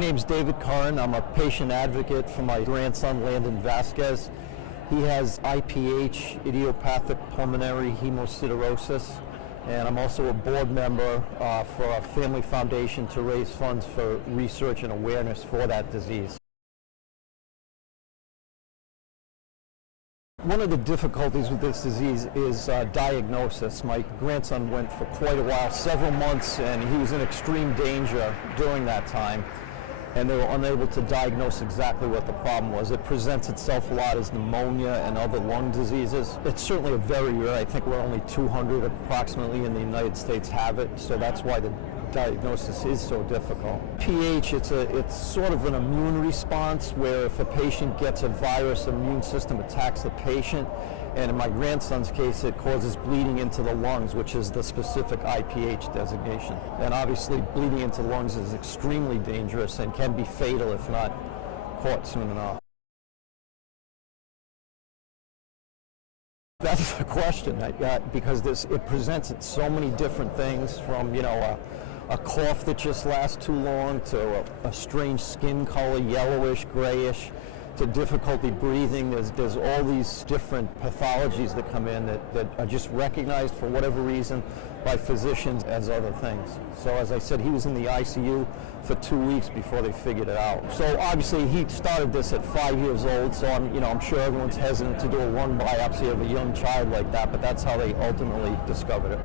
name's David Curren. I'm a patient advocate for my grandson, Landon Vasquez. He has IPH, Idiopathic Pulmonary Hemosiderosis, and I'm also a board member for a family foundation to raise funds for research and awareness for that disease. One of the difficulties with this disease is diagnosis. My grandson went for quite a while, several months, and he was in extreme danger during that time, and they were unable to diagnose exactly what the problem was. It presents itself a lot as pneumonia and other lung diseases. It's certainly a very rare. I think we're only 200 approximately in the United States have it, so that's why the diagnosis is so difficult. IPH, it's sort of an immune response where if a patient gets a virus, the immune system attacks the patient, and in my grandson's case it causes bleeding into the lungs, which is the specific IPH designation. And obviously bleeding into lungs is extremely dangerous and can be fatal if not caught soon enough. That's the question, because it presents at so many different things, from a cough that just lasts too long, to a strange skin color, yellowish, grayish, to difficulty breathing. There's all these different pathologies that come in that are just recognized for whatever reason by physicians as other things. So as I said, he was in the ICU for 2 weeks before they figured it out. So obviously he started this at 5 years old, so I'm sure everyone's hesitant to do a lung biopsy of a young child like that, but that's how they ultimately discovered it.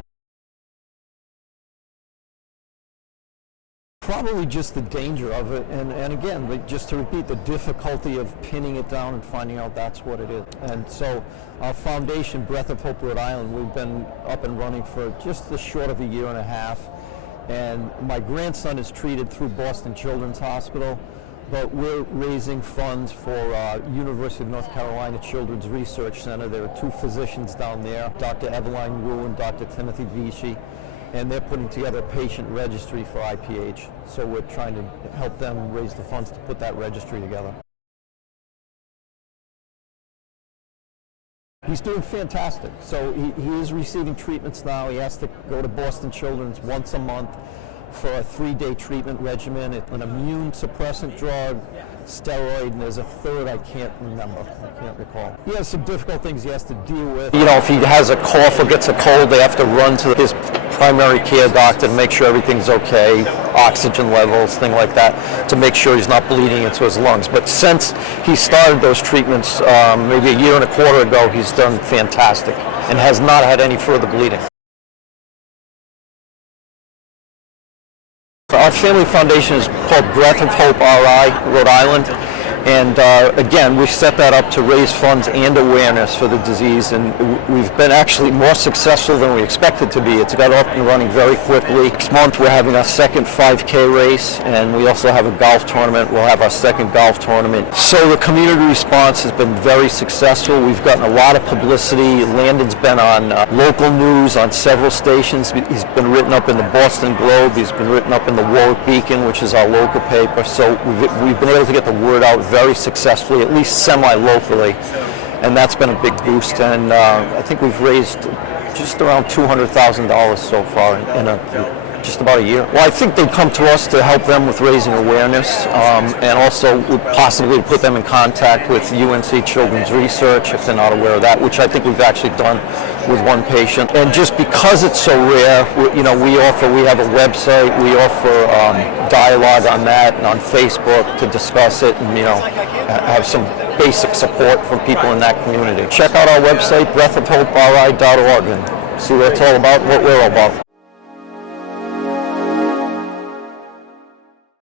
Probably just the danger of it, and again, just to repeat, the difficulty of pinning it down and finding out that's what it is. And so our foundation, Breath of Hope Rhode Island, we've been up and running for just a short of a year and a half, and my grandson is treated through Boston Children's Hospital, but we're raising funds for University of North Carolina Children's Research Center. There are two physicians down there, Dr. Eveline Wu and Dr. Timothy Vichy, and they're putting together a patient registry for IPH. So we're trying to help them raise the funds to put that registry together. He's doing fantastic. So he is receiving treatments now. He has to go to Boston Children's once a month for a 3-day treatment regimen, an immune suppressant drug, steroid, and there's a third I can't remember. I can't recall. He has some difficult things he has to deal with. If he has a cough or gets a cold, they have to run to his primary care doctor to make sure everything's okay, oxygen levels, things like that, to make sure he's not bleeding into his lungs. But since he started those treatments maybe a year and a quarter ago, he's done fantastic and has not had any further bleeding. Our family foundation is called Breath of Hope RI, Rhode Island, and again, we set that up to raise funds and awareness for the disease, and we've been actually more successful than we expected to be. It's got up and running very quickly. Next month we're having our second 5K race, and we also have a golf tournament. We'll have our second golf tournament. So the community response has been very successful. We've gotten a lot of publicity. Landon's been on local news on several stations. He's been written up in the Boston Globe. He's been written up in the Warwick Beacon, which is our local paper. So we've been able to get the word out very successfully, at least semi-locally, and that's been a big boost. And I think we've raised just around $200,000 so far in just about a year. Well, I think they'd come to us to help them with raising awareness, and also possibly put them in contact with UNC Children's Research if they're not aware of that, which I think we've actually done with one patient. And just because it's so rare, we have a website, we offer dialogue on that and on Facebook to discuss it, and have some basic support from people in that community. Check out our website, breathofhoperi.org, and see what it's all about, what we're all about.